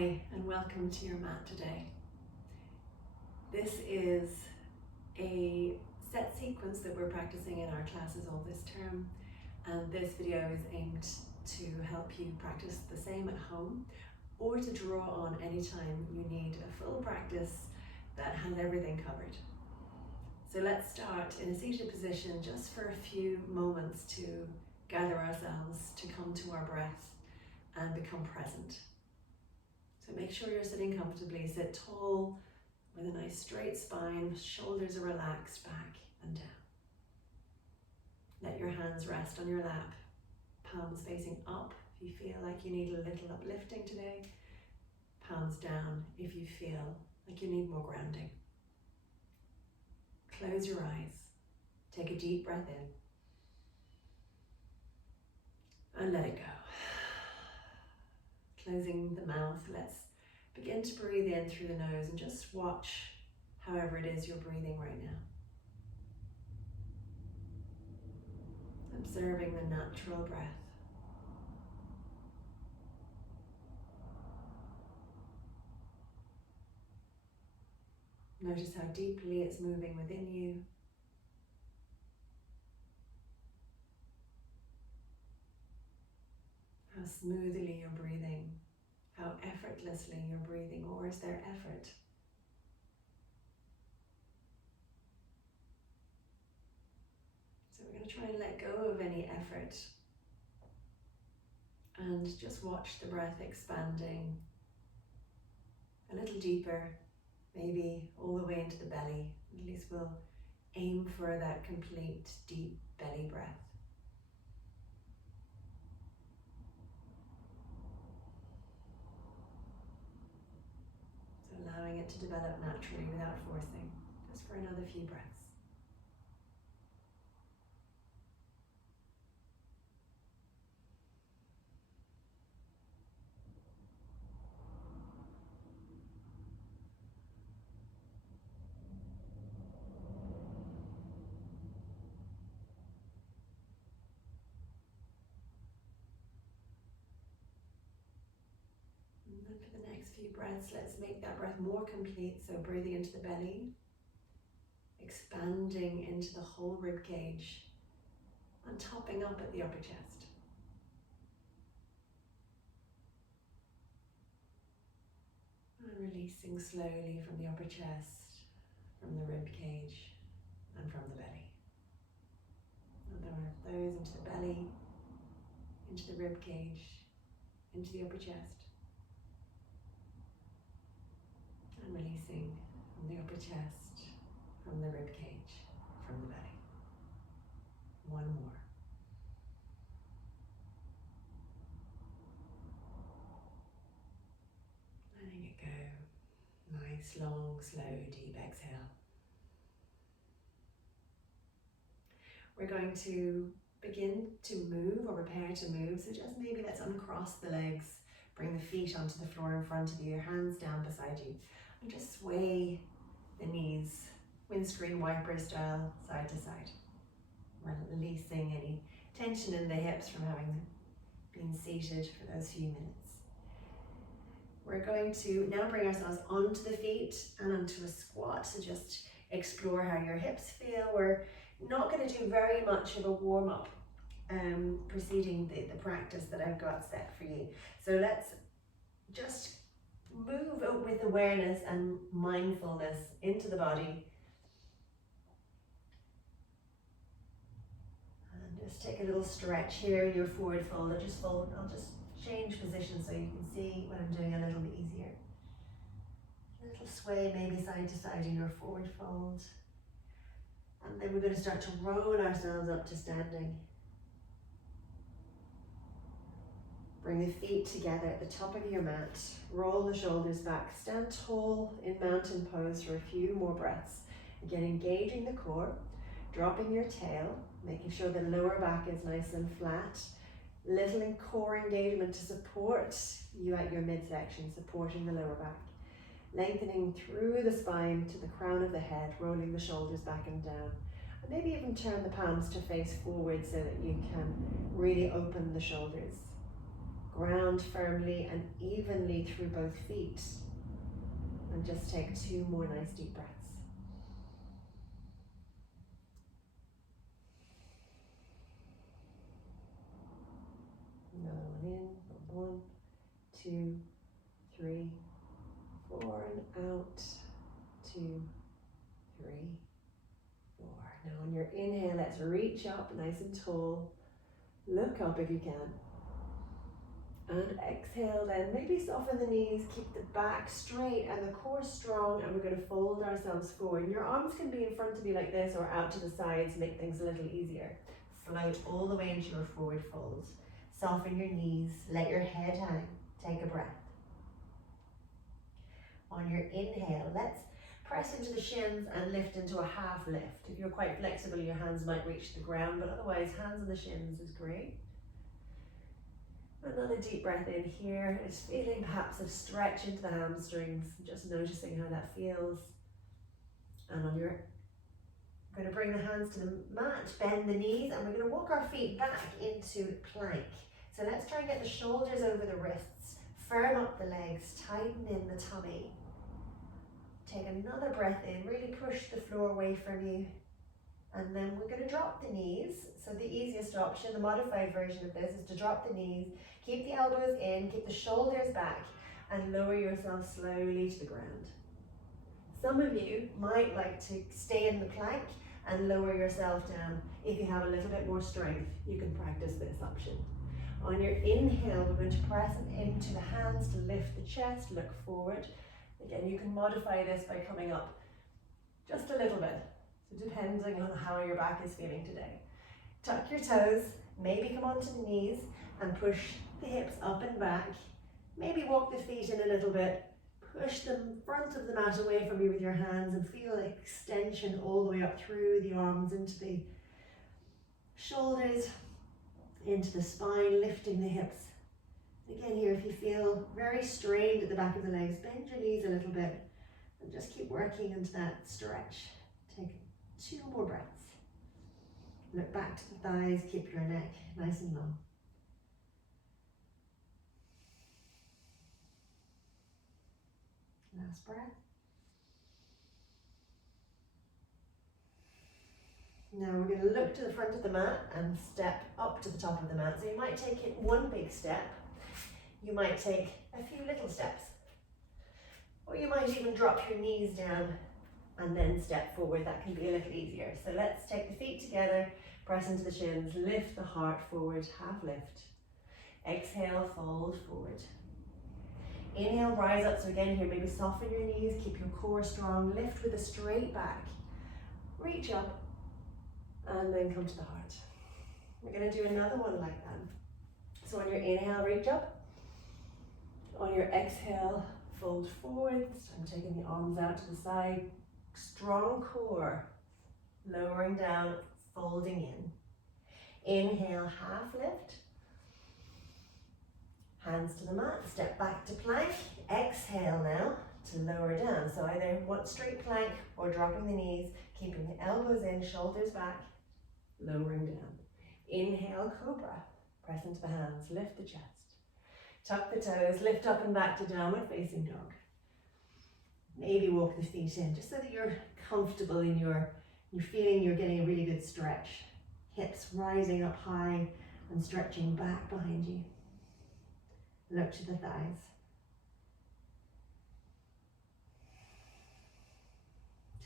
Hi, and welcome to your mat today. This is a set sequence that we're practicing in our classes all this term, and this video is aimed to help you practice the same at home or to draw on anytime you need a full practice that has everything covered. So let's start in a seated position just for a few moments to gather ourselves, to come to our breath and become present. So make sure you're sitting comfortably, sit tall with a nice straight spine, shoulders are relaxed back and down. Let your hands rest on your lap, palms facing up if you feel like you need a little uplifting today, palms down if you feel like you need more grounding. Close your eyes, take a deep breath in and let it go. Closing the mouth, let's begin to breathe in through the nose and just watch however it is you're breathing right now. Observing the natural breath. Notice how deeply it's moving within you. How smoothly you're breathing, how effortlessly you're breathing, or is there effort? So we're going to try and let go of any effort and just watch the breath expanding a little deeper, maybe all the way into the belly. At least we'll aim for that complete deep belly breath. Allowing it to develop naturally without forcing, just for another few breaths. And then for the next few breaths, let's make that breath more complete. So breathing into the belly, expanding into the whole rib cage, and topping up at the upper chest. And releasing slowly from the upper chest, from the rib cage, and from the belly. Another of those into the belly, into the rib cage, into the upper chest. And releasing from the upper chest, from the rib cage, from the belly. One more. Letting it go. Nice, long, slow, deep exhale. We're going to begin to move or prepare to move. So just maybe let's uncross the legs, bring the feet onto the floor in front of you, your hands down beside you, and just sway the knees, windscreen wiper style, side to side. Releasing any tension in the hips from having been seated for those few minutes. We're going to now bring ourselves onto the feet and onto a squat, so just explore how your hips feel. We're not going to do very much of a warm-up preceding the practice that I've got set for you. So let's just move with awareness and mindfulness into the body. And just take a little stretch here in your forward fold. I'll just change position so you can see what I'm doing a little bit easier. A little sway maybe side to side in your forward fold. And then we're going to start to roll ourselves up to standing. Bring the feet together at the top of your mat. Roll the shoulders back. Stand tall in mountain pose for a few more breaths. Again, engaging the core, dropping your tail, making sure the lower back is nice and flat. Little core engagement to support you at your midsection, supporting the lower back. Lengthening through the spine to the crown of the head, rolling the shoulders back and down. And maybe even turn the palms to face forward so that you can really open the shoulders. Ground firmly and evenly through both feet. And just take 2 more nice deep breaths. Another one in. 1, 2, 3, 4, and out. 2, 3, 4. Now on your inhale, let's reach up nice and tall. Look up if you can. And exhale then, maybe soften the knees, keep the back straight and the core strong, and we're going to fold ourselves forward. And your arms can be in front of you like this or out to the sides, make things a little easier. Float all the way into your forward fold. Soften your knees, let your head hang, take a breath. On your inhale, let's press into the shins and lift into a half lift. If you're quite flexible, your hands might reach the ground, but otherwise hands on the shins is great. Another deep breath in here, just feeling perhaps a stretch into the hamstrings, just noticing how that feels. And on your, we're going to bring the hands to the mat, bend the knees, and we're going to walk our feet back into plank. So let's try and get the shoulders over the wrists, firm up the legs, tighten in the tummy. Take another breath in, really push the floor away from you. And then we're going to drop the knees. So the easiest option, the modified version of this, is to drop the knees, keep the elbows in, keep the shoulders back, and lower yourself slowly to the ground. Some of you might like to stay in the plank and lower yourself down. If you have a little bit more strength, you can practice this option. On your inhale, we're going to press into the hands to lift the chest, look forward. Again, you can modify this by coming up just a little bit, so depending on how your back is feeling today. Tuck your toes, maybe come onto the knees and push the hips up and back. Maybe walk the feet in a little bit. Push the front of the mat away from you with your hands and feel extension all the way up through the arms into the shoulders, into the spine, lifting the hips. Again here, if you feel very strained at the back of the legs, bend your knees a little bit and just keep working into that stretch. Take 2 more breaths. Look back to the thighs, keep your neck nice and long. Last breath. Now we're going to look to the front of the mat and step up to the top of the mat. So you might take it 1 big step. You might take a few little steps. Or you might even drop your knees down and then step forward. That can be a little easier. So let's take the feet together, press into the shins, lift the heart forward, half lift. Exhale, fold forward. Inhale, rise up. So again here, maybe soften your knees, keep your core strong, lift with a straight back. Reach up and then come to the heart. We're going to do another one like that. So on your inhale, reach up. On your exhale, fold forward. This time taking the arms out to the side. Strong core, lowering down, folding in. Inhale, half lift. Hands to the mat, step back to plank. Exhale now to lower down. So either one straight plank or dropping the knees, keeping the elbows in, shoulders back, lowering down. Inhale, cobra. Press into the hands, lift the chest. Tuck the toes, lift up and back to downward facing dog. Maybe walk the feet in, just so that you're comfortable in you're feeling you're getting a really good stretch. Hips rising up high and stretching back behind you. Look to the thighs.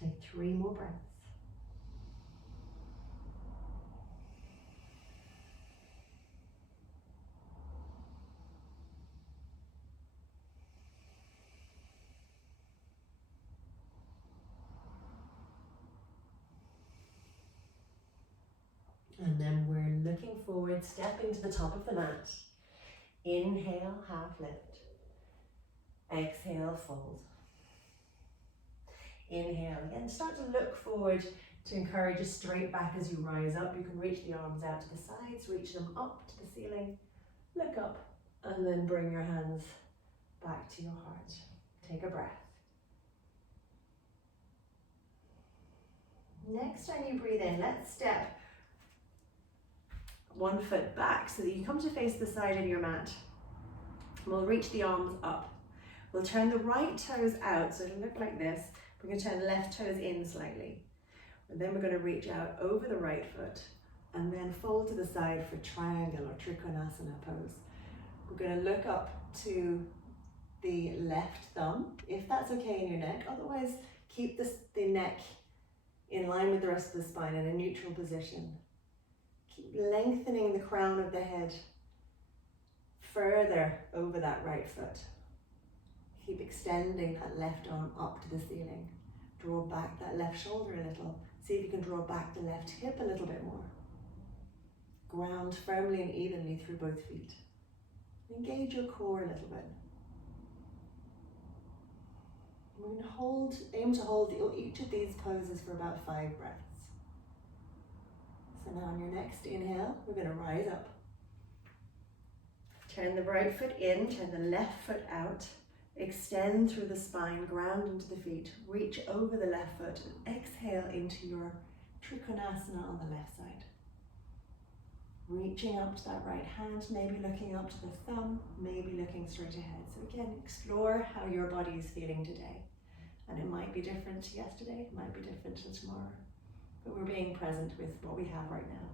Take 3 more breaths. And then we're looking forward, stepping to the top of the mat. Inhale, half lift. Exhale, fold. Inhale again. Start to look forward to encourage a straight back as you rise up. You can reach the arms out to the sides, reach them up to the ceiling. Look up and then bring your hands back to your heart. Take a breath. Next time you breathe in, let's step 1 foot back so that you come to face the side of your mat. We'll reach the arms up. We'll turn the right toes out, so it'll look like this. We're going to turn the left toes in slightly. And then we're going to reach out over the right foot and then fold to the side for triangle or Trikonasana pose. We're going to look up to the left thumb, if that's okay in your neck. Otherwise, keep the neck in line with the rest of the spine in a neutral position. Keep lengthening the crown of the head further over that right foot. Keep extending that left arm up to the ceiling. Draw back that left shoulder a little. See if you can draw back the left hip a little bit more. Ground firmly and evenly through both feet. Engage your core a little bit. We're going to aim to hold each of these poses for about 5 breaths. So now on your next inhale, we're going to rise up. Turn the right foot in, turn the left foot out. Extend through the spine, ground into the feet. Reach over the left foot and exhale into your Trikonasana on the left side. Reaching up to that right hand, maybe looking up to the thumb, maybe looking straight ahead. So again, explore how your body is feeling today. And it might be different to yesterday, it might be different to tomorrow. But we're being present with what we have right now.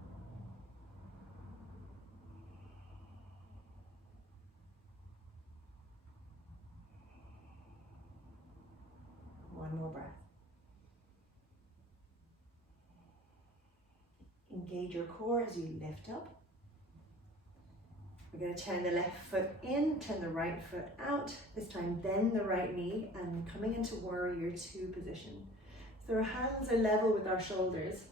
One more breath. Engage your core as you lift up. We're going to turn the left foot in, turn the right foot out. This time bend the right knee and coming into warrior 2 position. So our hands are level with our shoulders.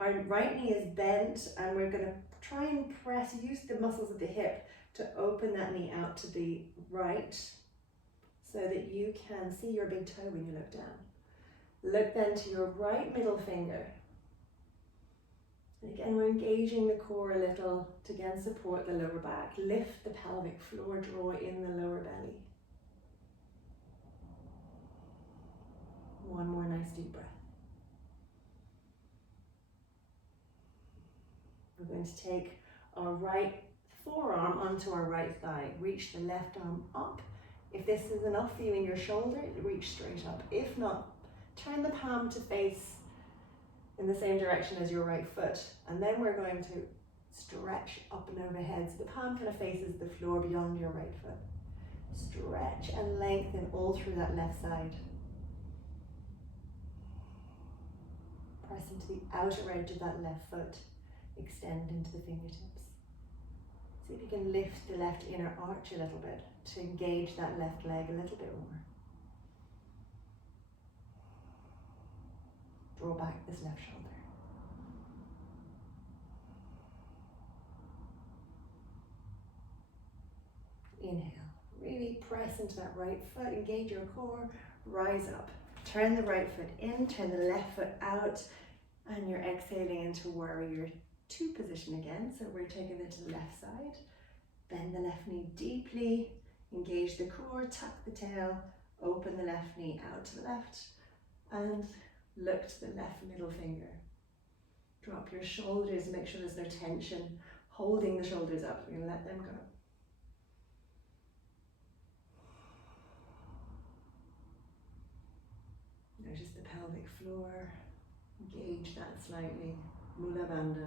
Our right knee is bent and we're going to try and use the muscles of the hip to open that knee out to the right so that you can see your big toe when you look down. Look then to your right middle finger. And again, we're engaging the core a little to again support the lower back. Lift the pelvic floor, draw in the lower belly. One more nice deep breath. We're going to take our right forearm onto our right thigh. Reach the left arm up. If this is enough for you in your shoulder, reach straight up. If not, turn the palm to face in the same direction as your right foot. And then we're going to stretch up and overhead. So the palm kind of faces the floor beyond your right foot. Stretch and lengthen all through that left side. Press into the outer edge of that left foot. Extend into the fingertips. See if you can lift the left inner arch a little bit to engage that left leg a little bit more. Draw back this left shoulder. Inhale. Really press into that right foot, engage your core, rise up. Turn the right foot in, turn the left foot out, and you're exhaling into warrior 2 position again. So we're taking it to the left side. Bend the left knee deeply, engage the core, tuck the tail, open the left knee out to the left, and look to the left middle finger. Drop your shoulders, make sure there's no tension, holding the shoulders up. We're going to let them go. Notice the pelvic floor, engage that slightly, Mula Bandha.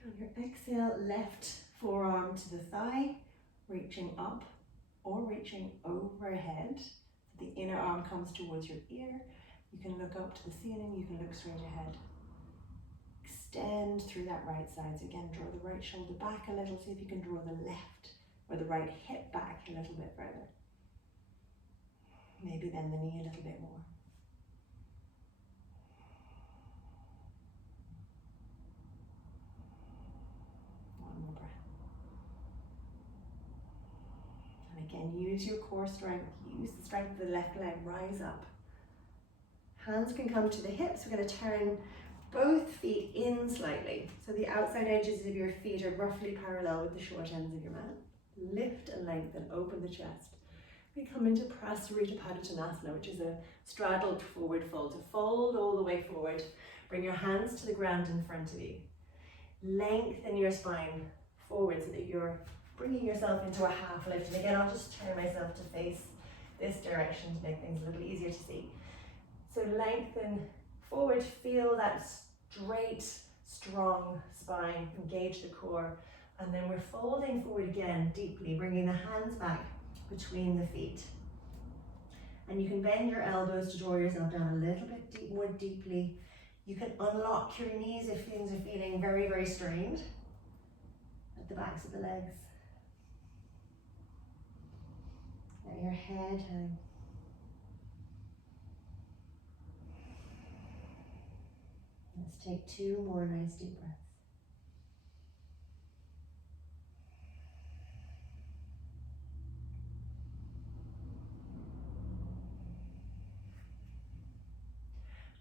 Okay, on your exhale, left forearm to the thigh, reaching up or reaching overhead. So the inner arm comes towards your ear. You can look up to the ceiling, you can look straight ahead. Extend through that right side. So again, draw the right shoulder back a little. See if you can draw the left or the right hip back a little bit further. Maybe bend the knee a little bit more. One more breath. And again, use your core strength. Use the strength of the left leg. Rise up. Hands can come to the hips. We're going to turn both feet in slightly. So the outside edges of your feet are roughly parallel with the short ends of your mat. Lift and lengthen, open the chest. We come into Prasarita Padottanasana, which is a straddled forward fold. To fold all the way forward, Bring your hands to the ground in front of you. Lengthen your spine forward so that you're bringing yourself into a half lift. And again, I'll just turn myself to face this direction to make things a little easier to see. So lengthen forward, feel that straight, strong spine, engage the core. And then we're folding forward again deeply, bringing the hands back between the feet. And you can bend your elbows to draw yourself down a little bit more deeply. You can unlock your knees if things are feeling very, very strained at the backs of the legs. Let your head hang. Let's take 2 more nice deep breaths.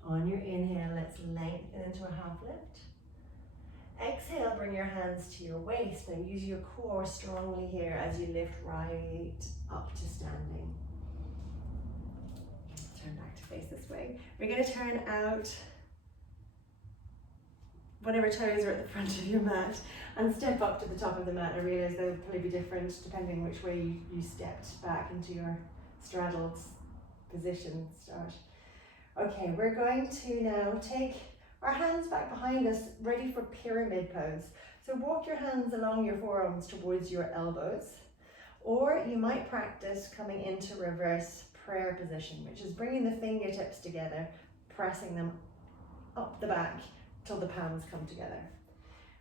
On your inhale, let's lengthen into a half lift. Exhale, bring your hands to your waist and use your core strongly here as you lift right up to standing. Turn back to face this way. We're going to turn out whatever toes are at the front of your mat and step up to the top of the mat. I realize they'll probably be different depending which way you stepped back into your straddled position start. Okay, we're going to now take our hands back behind us, ready for pyramid pose. So walk your hands along your forearms towards your elbows, or you might practice coming into reverse prayer position, which is bringing the fingertips together, pressing them up the back till the palms come together.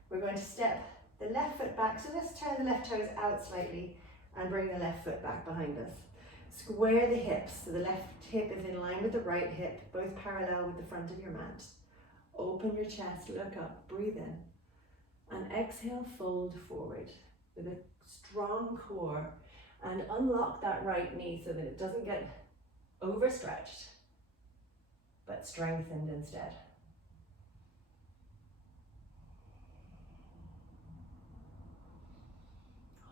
We're going to step the left foot back, so let's turn the left toes out slightly and bring the left foot back behind us. Square the hips, so the left hip is in line with the right hip, both parallel with the front of your mat. Open your chest, look up, breathe in, and exhale, fold forward with a strong core, and unlock that right knee so that it doesn't get overstretched, but strengthened instead.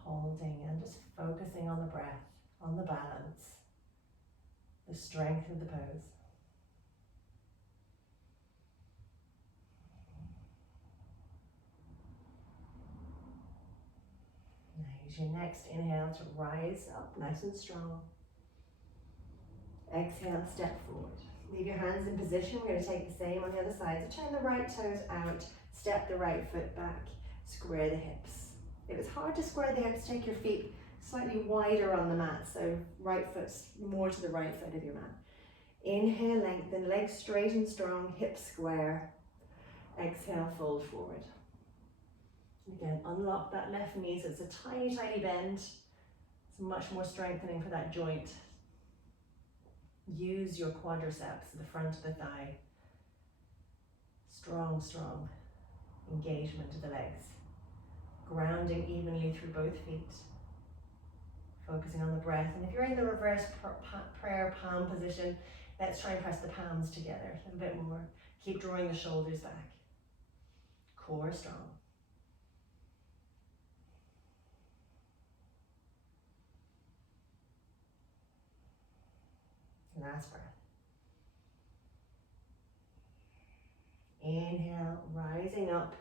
Holding and just focusing on the breath, on the balance, the strength of the pose. Now use your next inhale to rise up nice and strong. Exhale, step forward. Leave your hands in position. We're going to take the same on the other side. So turn the right toes out, step the right foot back, square the hips. If it's hard to square the hips, take your feet slightly wider on the mat, so right foot's more to the right side of your mat. Inhale, lengthen, legs straight and strong, hips square. Exhale, fold forward. Again, unlock that left knee, so it's a tiny, tiny bend. It's much more strengthening for that joint. Use your quadriceps, the front of the thigh. Strong, strong engagement of the legs. Grounding evenly through both feet. Focusing on the breath. And if you're in the reverse prayer palm position, let's try and press the palms together a little bit more. Keep drawing the shoulders back. Core strong. Last breath. Inhale, rising up,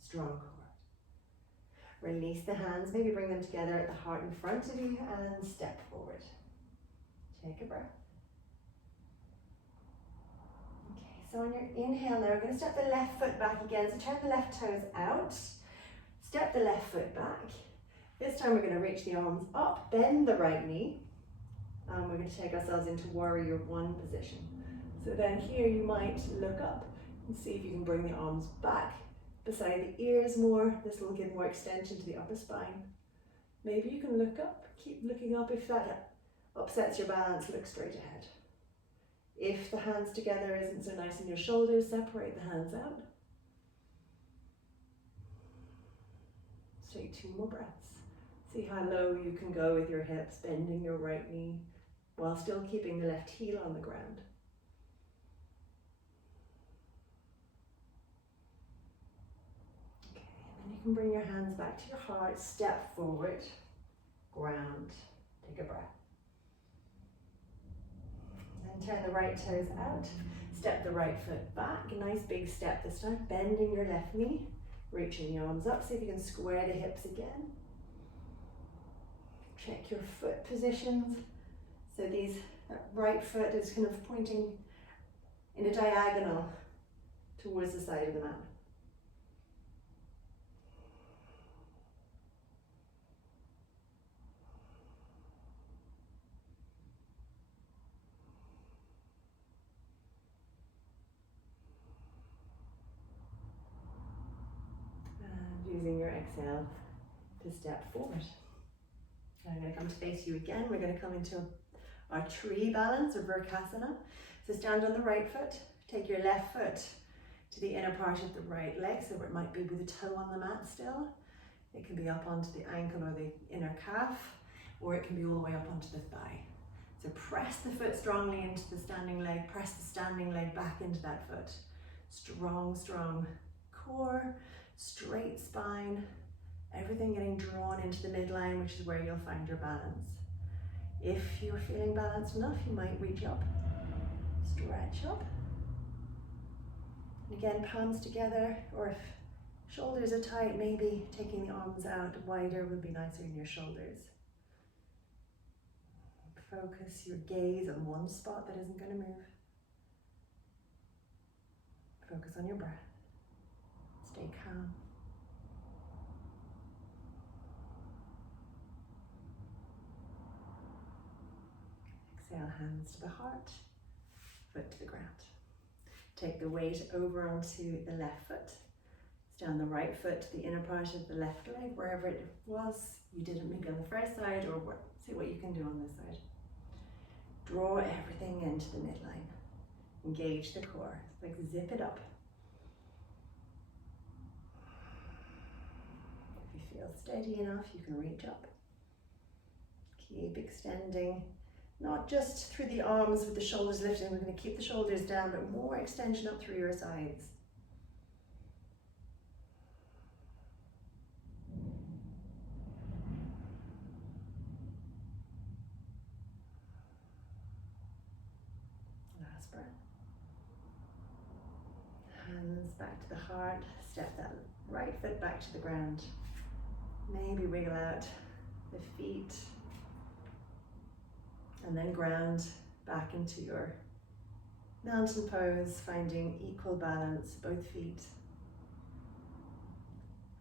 strong core. Release the hands, maybe bring them together at the heart in front of you and step forward. Take a breath. Okay, so on your inhale now, we're going to step the left foot back again. So turn the left toes out, step the left foot back. This time we're going to reach the arms up, bend the right knee, and we're going to take ourselves into warrior one position. So then here you might look up and see if you can bring the arms back beside the ears more. This will give more extension to the upper spine. Maybe you can look up, keep looking up. If that upsets your balance, look straight ahead. If the hands together isn't so nice in your shoulders, separate the hands out. Take 2 more breaths. See how low you can go with your hips, bending your right knee while still keeping the left heel on the ground. You can bring your hands back to your heart, step forward, ground, take a breath. And turn the right toes out. Step the right foot back. A nice big step this time. Bending your left knee. Reaching the arms up. See if you can square the hips again. Check your foot positions. So that right foot is kind of pointing in a diagonal towards the side of the mat. And using your exhale to step forward. I'm going to come to face you again. We're going to come into our tree balance or Vrksasana. So stand on the right foot, take your left foot to the inner part of the right leg, so it might be with a toe on the mat still. It can be up onto the ankle or the inner calf, or it can be all the way up onto the thigh. So press the foot strongly into the standing leg, press the standing leg back into that foot. Strong, strong core, straight spine, everything getting drawn into the midline, which is where you'll find your balance. If you're feeling balanced enough, you might reach up, stretch up. And again, palms together, or if shoulders are tight, maybe taking the arms out wider would be nicer in your shoulders. Focus your gaze on one spot that isn't going to move. Focus on your breath. Stay calm. Exhale, hands to the heart, foot to the ground. Take the weight over onto the left foot. Stand the right foot to the inner part of the left leg, wherever it was. You didn't maybe on the first side, or see what you can do on this side. Draw everything into the midline. Engage the core, like zip it up. If you feel steady enough, you can reach up. Keep extending, not just through the arms with the shoulders lifting. We're going to keep the shoulders down, but more extension up through your sides. Last breath. Hands back to the heart. Step that right foot back to the ground. Maybe wiggle out the feet. And then ground back into your mountain pose, finding equal balance, both feet.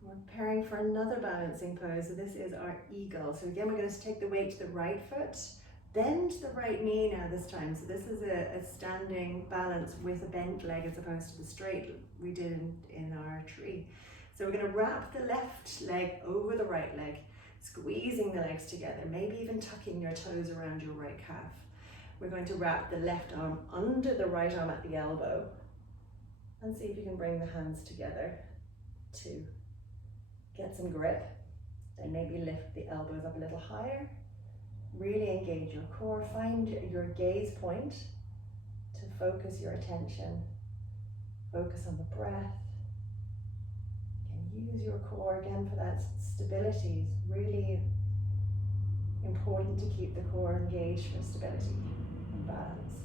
We're preparing for another balancing pose. So this is our eagle. So again, we're going to take the weight to the right foot, bend the right knee now this time. So this is a standing balance with a bent leg as opposed to the straight we did in our tree. So we're going to wrap the left leg over the right leg, squeezing the legs together, maybe even tucking your toes around your right calf. We're going to wrap the left arm under the right arm at the elbow and see if you can bring the hands together to get some grip. Then maybe lift the elbows up a little higher. Really engage your core. Find your gaze point to focus your attention. Focus on the breath. Use your core again for that stability. It's really important to keep the core engaged for stability and balance.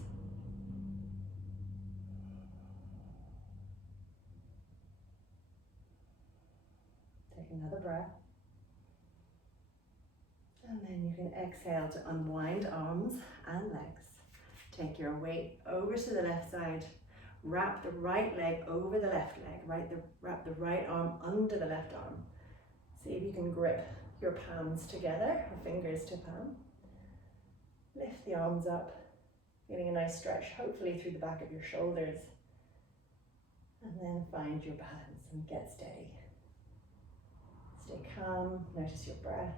Take another breath. And then you can exhale to unwind arms and legs. Take your weight over to the left side. Wrap the right leg over the left leg, wrap the right arm under the left arm. See if you can grip your palms together, or fingers to palm. Lift the arms up, getting a nice stretch, hopefully through the back of your shoulders. And then find your balance and get steady. Stay calm, notice your breath.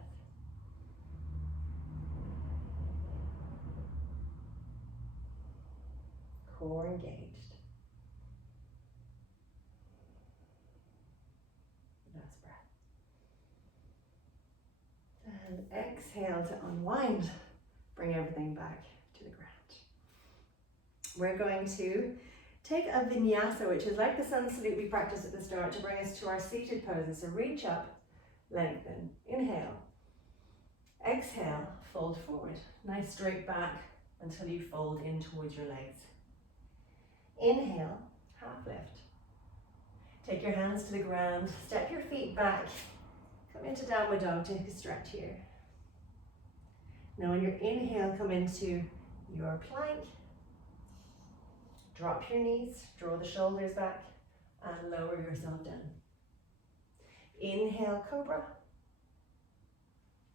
Core engaged. And exhale to unwind. Bring everything back to the ground. We're going to take a vinyasa, which is like the sun salute we practiced at the start, to bring us to our seated poses. So reach up, lengthen, inhale. Exhale, fold forward. Nice straight back, until you fold in towards your legs. Inhale, half lift. Take your hands to the ground, step your feet back, come into downward dog, take a stretch here. Now on your inhale, come into your plank. Drop your knees, draw the shoulders back, and lower yourself down. Inhale, cobra.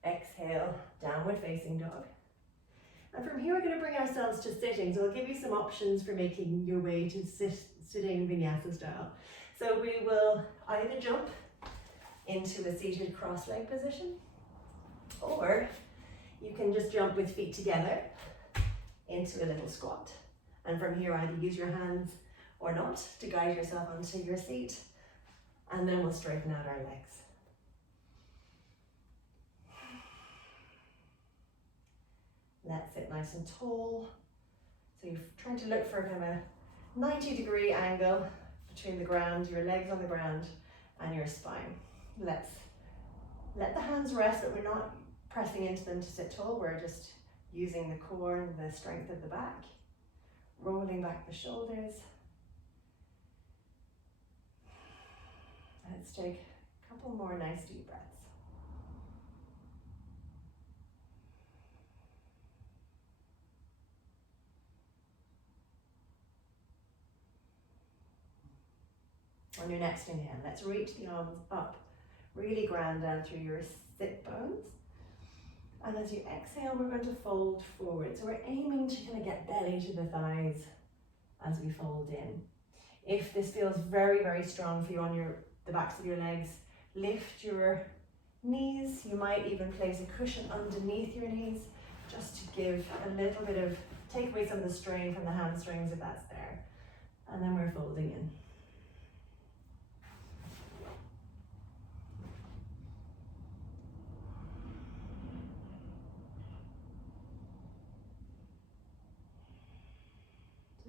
Exhale, downward facing dog. And from here, we're going to bring ourselves to sitting. So I'll give you some options for making your way to sitting vinyasa style. So we will either jump into a seated cross-leg position, or you can just jump with feet together into a little squat. And from here, either use your hands or not to guide yourself onto your seat. And then we'll straighten out our legs. Let's sit nice and tall. So you're trying to look for kind of a 90-degree angle between the ground, your legs on the ground, and your spine. Let's let the hands rest, but we're not pressing into them to sit tall. We're just using the core and the strength of the back. Rolling back the shoulders. Let's take a couple more nice deep breaths. On your next inhale, let's reach the arms up. Really ground down through your sit bones. And as you exhale, we're going to fold forward. So we're aiming to kind of get belly to the thighs as we fold in. If this feels very, very strong for you on the backs of your legs, lift your knees. You might even place a cushion underneath your knees just to give a little bit of, take away some of the strain from the hamstrings if that's there. And then we're folding in.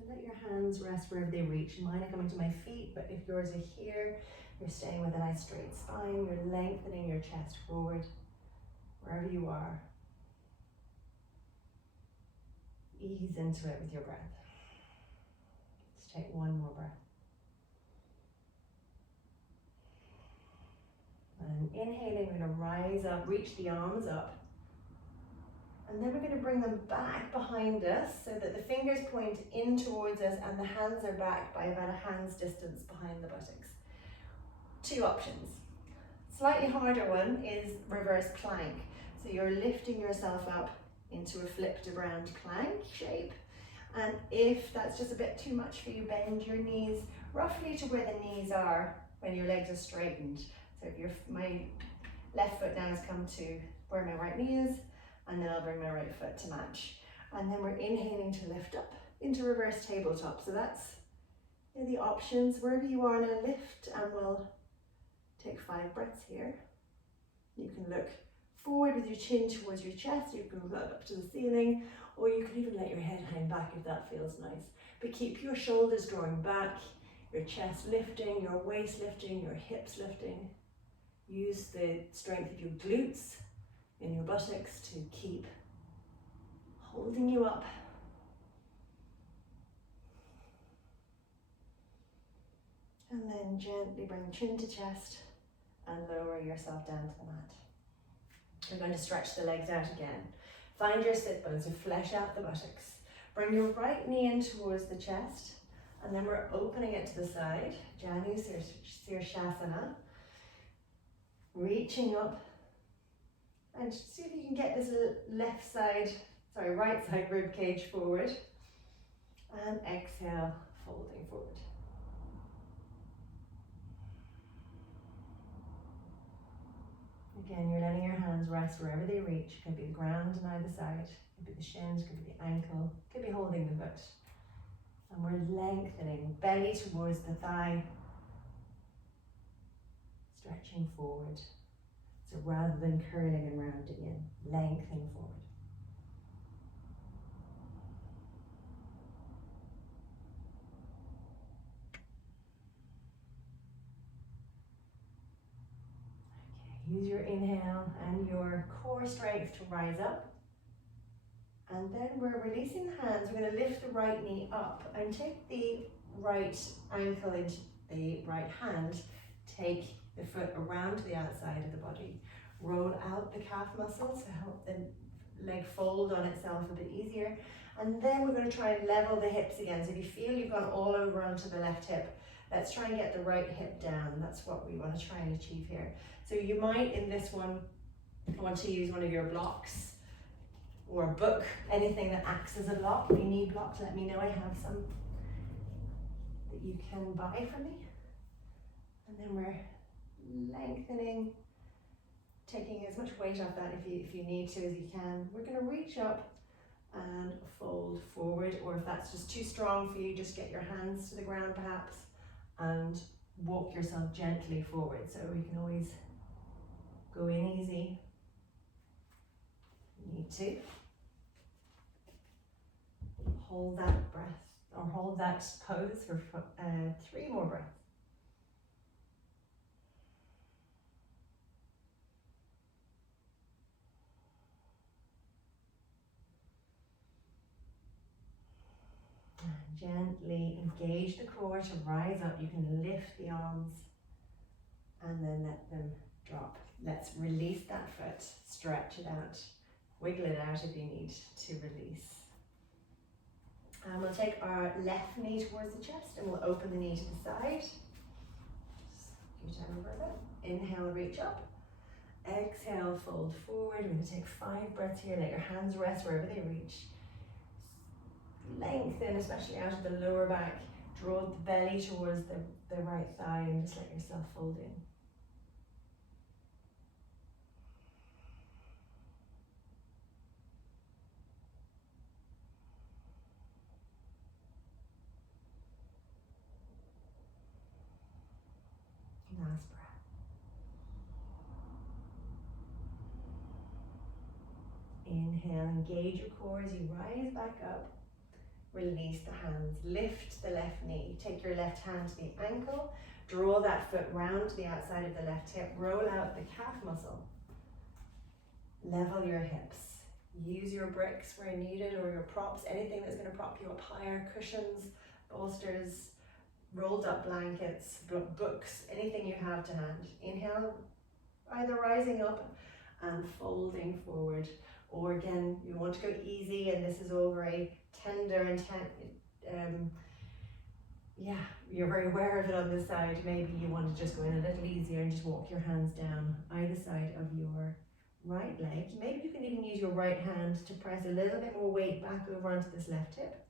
Let your hands rest wherever they reach. Mine are coming to my feet, but if yours are here, you're staying with a nice straight spine. You're lengthening your chest forward, wherever you are. Ease into it with your breath. Let's take one more breath. And inhaling, we're going to rise up, reach the arms up. And then we're going to bring them back behind us so that the fingers point in towards us and the hands are back by about a hand's distance behind the buttocks. Two options. Slightly harder one is reverse plank. So you're lifting yourself up into a flipped around plank shape. And if that's just a bit too much for you, bend your knees roughly to where the knees are when your legs are straightened. So if my left foot now has come to where my right knee is, and then I'll bring my right foot to match. And then we're inhaling to lift up into reverse tabletop. So that's the options. Wherever you are now, lift, and we'll take 5 breaths here. You can look forward with your chin towards your chest. You can look up to the ceiling, or you can even let your head hang back if that feels nice. But keep your shoulders drawing back, your chest lifting, your waist lifting, your hips lifting. Use the strength of your glutes in your buttocks to keep holding you up. And then gently bring chin to chest and lower yourself down to the mat. You're going to stretch the legs out again. Find your sit bones, so flesh out the buttocks. Bring your right knee in towards the chest, and then we're opening it to the side. Janu Sirsasana. Reaching up. And see if you can get this right side rib cage forward. And exhale, folding forward. Again, you're letting your hands rest wherever they reach. It could be the ground on either side, it could be the shins, it could be the ankle, it could be holding the foot. And we're lengthening, belly towards the thigh, stretching forward. So rather than curling and rounding in, lengthening forward. Okay, use your inhale and your core strength to rise up And then we're releasing the hands. We're going to lift the right knee up and take the right ankle into the right hand. Take the foot around the outside of the body. Roll out the calf muscles to help the leg fold on itself a bit easier. And then we're going to try and level the hips again. So if you feel you've gone all over onto the left hip, let's try and get the right hip down. That's what we want to try and achieve here. So you might, in this one, want to use one of your blocks or a book, anything that acts as a block. If you need blocks, let me know. I have some that you can buy from me. And then we're lengthening, taking as much weight off that if you need to as you can. We're going to reach up and fold forward, or if that's just too strong for you, just get your hands to the ground perhaps and walk yourself gently forward. So you can always go in easy. Need to hold that breath or hold that pose for 3 more breaths. And gently engage the core to rise up. You can lift the arms and then let them drop. Let's release that foot, stretch it out. Wiggle it out if you need to release. And we'll take our left knee towards the chest and we'll open the knee to the side. Just give your time over that. Inhale, reach up. Exhale, fold forward. We're going to take 5 breaths here. Let your hands rest wherever they reach. Lengthen, especially out of the lower back. Draw the belly towards the right thigh and just let yourself fold in. Last breath. Inhale, engage your core as you rise back up. Release the hands, lift the left knee. Take your left hand to the ankle. Draw that foot round to the outside of the left hip. Roll out the calf muscle. Level your hips. Use your bricks where needed or your props, anything that's going to prop you up higher, cushions, bolsters, rolled up blankets, books, anything you have to hand. Inhale, either rising up and folding forward, or again, you want to go easy, and this is all very tender and you're very aware of it on this side. Maybe you want to just go in a little easier and just walk your hands down either side of your right leg. Maybe you can even use your right hand to press a little bit more weight back over onto this left hip.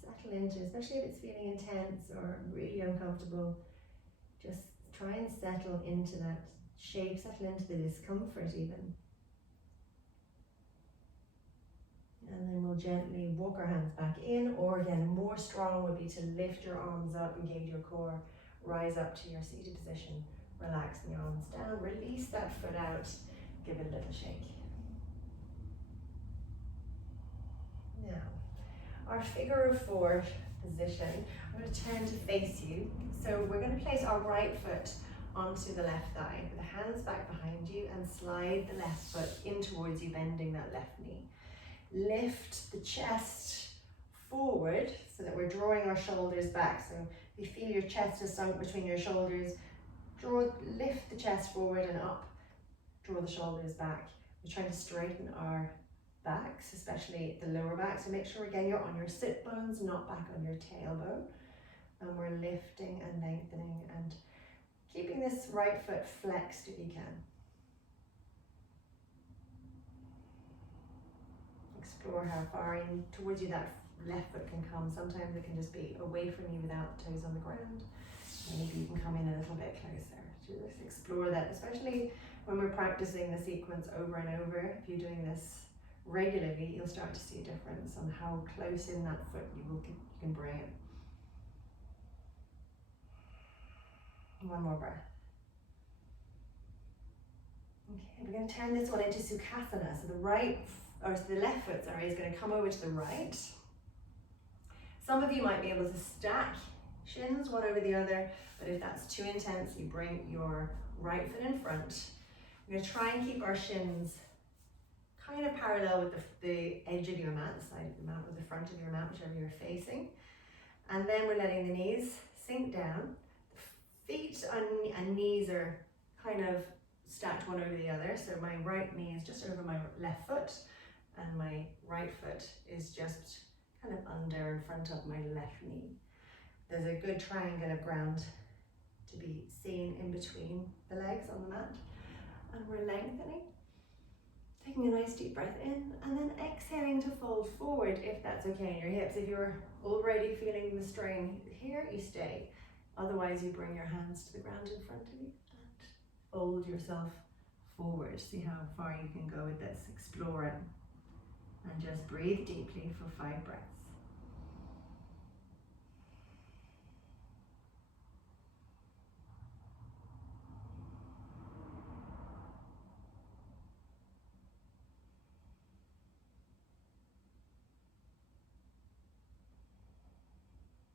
Settle into, especially if it's feeling intense or really uncomfortable, just try and settle into that shape, settle into the discomfort even. And then we'll gently walk our hands back in, or again, more strong would be to lift your arms up, engage your core, rise up to your seated position, relax the arms down, release that foot out, give it a little shake. Now, our figure of 4 position, I'm going to turn to face you. So we're going to place our right foot onto the left thigh with the hands back behind you and slide the left foot in towards you, bending that left knee. Lift the chest forward so that we're drawing our shoulders back. So if you feel your chest is sunk between your shoulders, lift the chest forward and up, draw the shoulders back. We're trying to straighten our backs, especially the lower back. So make sure again you're on your sit bones, not back on your tailbone. And we're lifting and lengthening and keeping this right foot flexed if you can. Explore how far in towards you that left foot can come. Sometimes it can just be away from you without toes on the ground. Maybe you can come in a little bit closer. Just explore that, especially when we're practicing the sequence over and over. If you're doing this regularly, you'll start to see a difference on how close in that foot you can bring it. One more breath. Okay, we're going to turn this one into Sukhasana. So the left foot, is going to come over to the right. Some of you might be able to stack shins one over the other, but if that's too intense, you bring your right foot in front. We're going to try and keep our shins kind of parallel with the edge of your mat, the side of the mat or the front of your mat, whichever you're facing. And then we're letting the knees sink down. Feet and knees are kind of stacked one over the other. So my right knee is just over my left foot and my right foot is just kind of under in front of my left knee. There's a good triangle of ground to be seen in between the legs on the mat. And we're lengthening, taking a nice deep breath in and then exhaling to fold forward if that's okay in your hips. If you're already feeling the strain here, you stay. Otherwise, you bring your hands to the ground in front of you and fold yourself forward. See how far you can go with this. Explore it. And just breathe deeply for 5 breaths.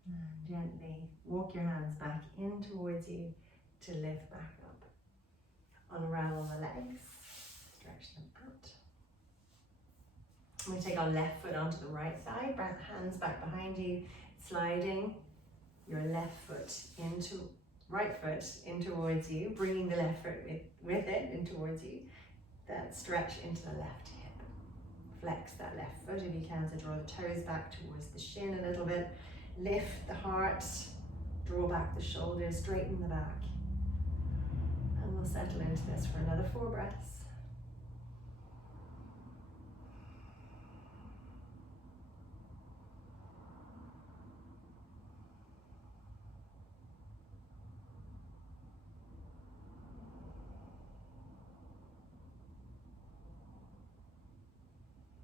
And gently walk your hands back in towards you to lift back up. Unravel the legs, stretch them out. We take our left foot onto the right side, hands back behind you, sliding your left foot into, right foot in towards you, bringing the left foot with it in towards you. That stretch into the left hip. Flex that left foot if you can, so draw the toes back towards the shin a little bit. Lift the heart, draw back the shoulders, straighten the back. And we'll settle into this for another 4 breaths.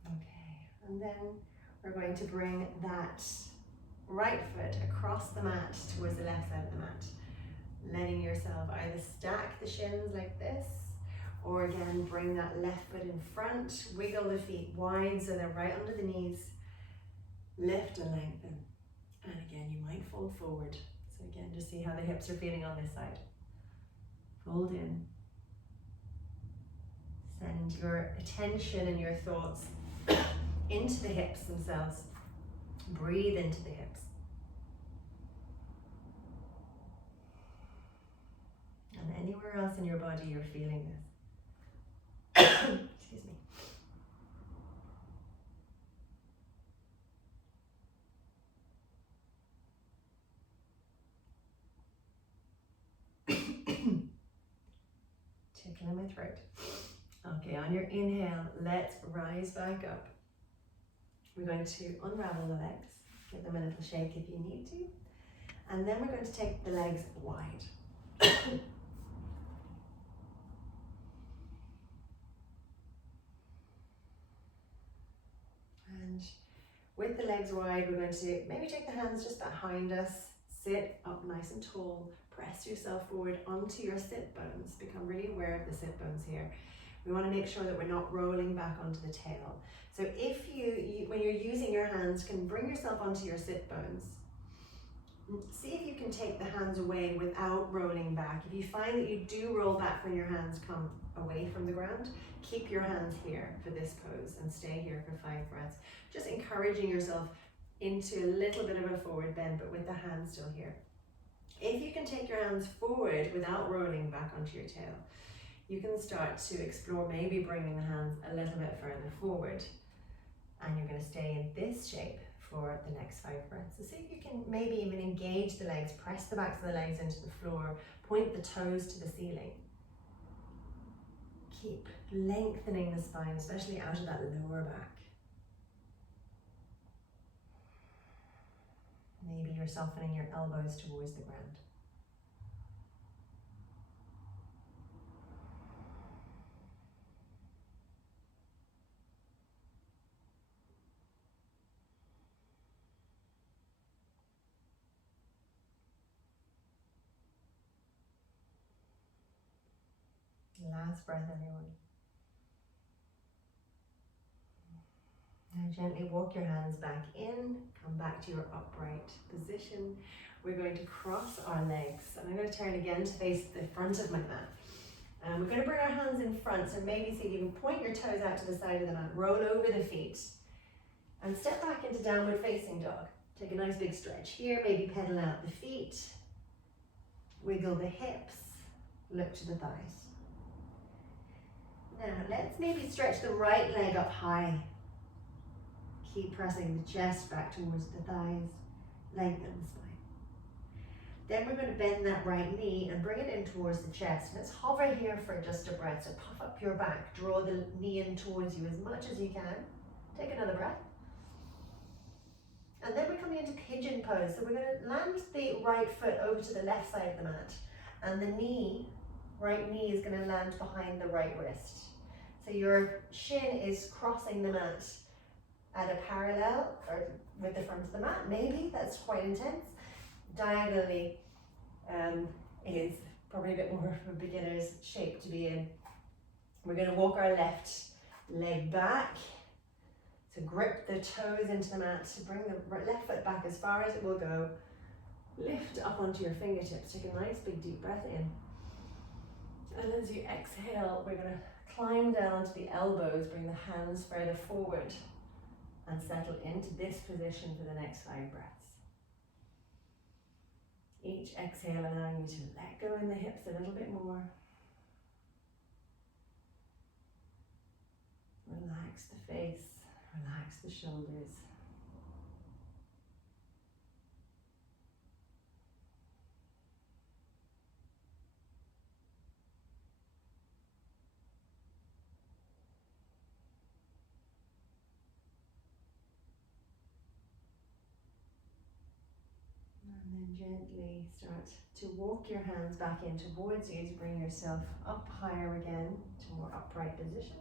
Okay, and then we're going to bring that right foot across the mat towards the left side of the mat. Letting yourself either stack the shins like this, or again, bring that left foot in front, wiggle the feet wide so they're right under the knees. Lift and lengthen. And again, you might fold forward. So again, just see how the hips are feeling on this side. Fold in. Send your attention and your thoughts into the hips themselves. Breathe into the hips. And anywhere else in your body you're feeling this. Excuse me. Tickling my throat. Okay, on your inhale, let's rise back up. We're going to unravel the legs, give them a little shake if you need to. And then we're going to take the legs wide. And with the legs wide, we're going to maybe take the hands just behind us, sit up nice and tall, press yourself forward onto your sit bones. Become really aware of the sit bones here. We want to make sure that we're not rolling back onto the tail. So if you when you're using your hands, can bring yourself onto your sit bones. See if you can take the hands away without rolling back. If you find that you do roll back when your hands come away from the ground, keep your hands here for this pose and stay here for 5 breaths. Just encouraging yourself into a little bit of a forward bend, but with the hands still here. If you can take your hands forward without rolling back onto your tail, you can start to explore maybe bringing the hands a little bit further forward. And you're going to stay in this shape for the next 5 breaths. So see if you can maybe even engage the legs, press the backs of the legs into the floor, point the toes to the ceiling. Keep lengthening the spine, especially out of that lower back. Maybe you're softening your elbows towards the ground. Last breath, everyone. Now gently walk your hands back in, come back to your upright position. We're going to cross our legs, and I'm going to turn again to face the front of my mat. And we're going to bring our hands in front, so maybe see if you can point your toes out to the side of the mat, roll over the feet, and step back into downward facing dog. Take a nice big stretch here, maybe pedal out the feet, wiggle the hips, look to the thighs. Now let's maybe stretch the right leg up high. Keep pressing the chest back towards the thighs, lengthen the spine. Then we're going to bend that right knee and bring it in towards the chest. Let's hover here for just a breath. So puff up your back, draw the knee in towards you as much as you can. Take another breath. And then we're coming into pigeon pose. So we're going to land the right foot over to the left side of the mat. And the knee, right knee, is going to land behind the right wrist. So your shin is crossing the mat at a parallel or with the front of the mat. Maybe that's quite intense. Diagonally is probably a bit more of a beginner's shape to be in. We're going to walk our left leg back. So grip the toes into the mat, to bring the left foot back as far as it will go. Lift up onto your fingertips. Take a nice big deep breath in. And as you exhale, we're going to climb down to the elbows, bring the hands further forward and settle into this position for the next 5 breaths. Each exhale allowing you to let go in the hips a little bit more. Relax the face, relax the shoulders. And then gently start to walk your hands back in towards you to bring yourself up higher again to more upright position.